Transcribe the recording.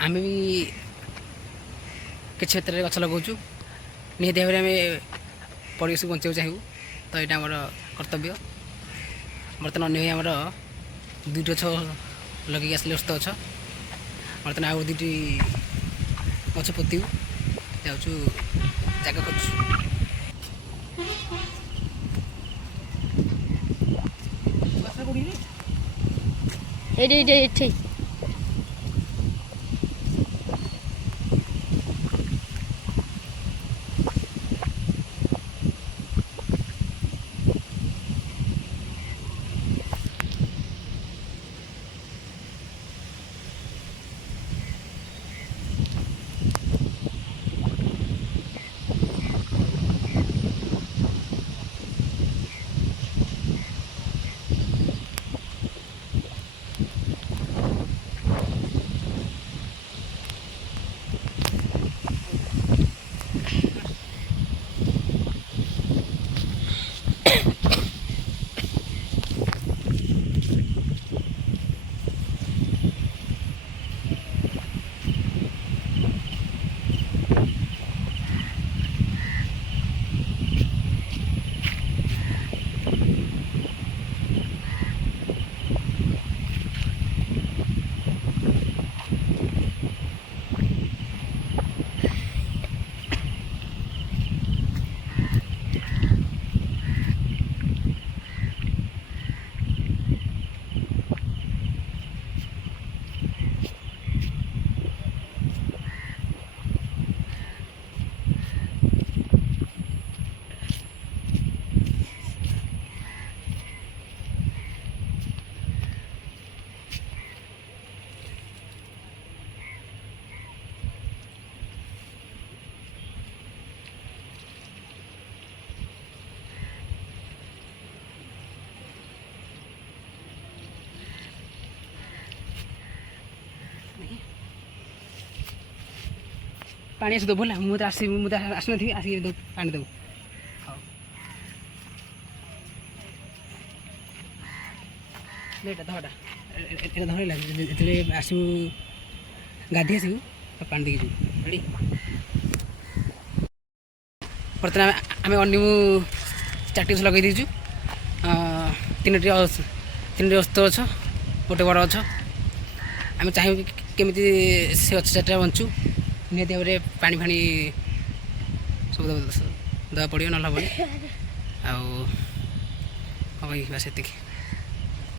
आम भी किसी क्षेत्र में गछ लगाऊँ निहती भाव में परिवेश को बचाई चाहूँ तो यहाँ आम कर्तव्य। बर्तमान अन्य आमर दुईट गछ लगे आसले ओस्ତ गछ बर्तमान आउ दुईटी गछ पोतू जाऊँ जगह खोजु। ଏଠି पानी आस दो बोला मुझे आसना थी आसिक दो पानी दो लेटा धटा ये धरला जो आसू गाधी आसू पानी देकी जो रेडी। बर्तमान आम अन्यू 4टी गछ लगे दीचु 3टी अस्त गछ गोटे बड़ गछ आम चाहिए केमी से गछ 4टा बंचु निहती भाव में पानी फाणी सब दवा पड़ो ना हेनी आउ बस ये।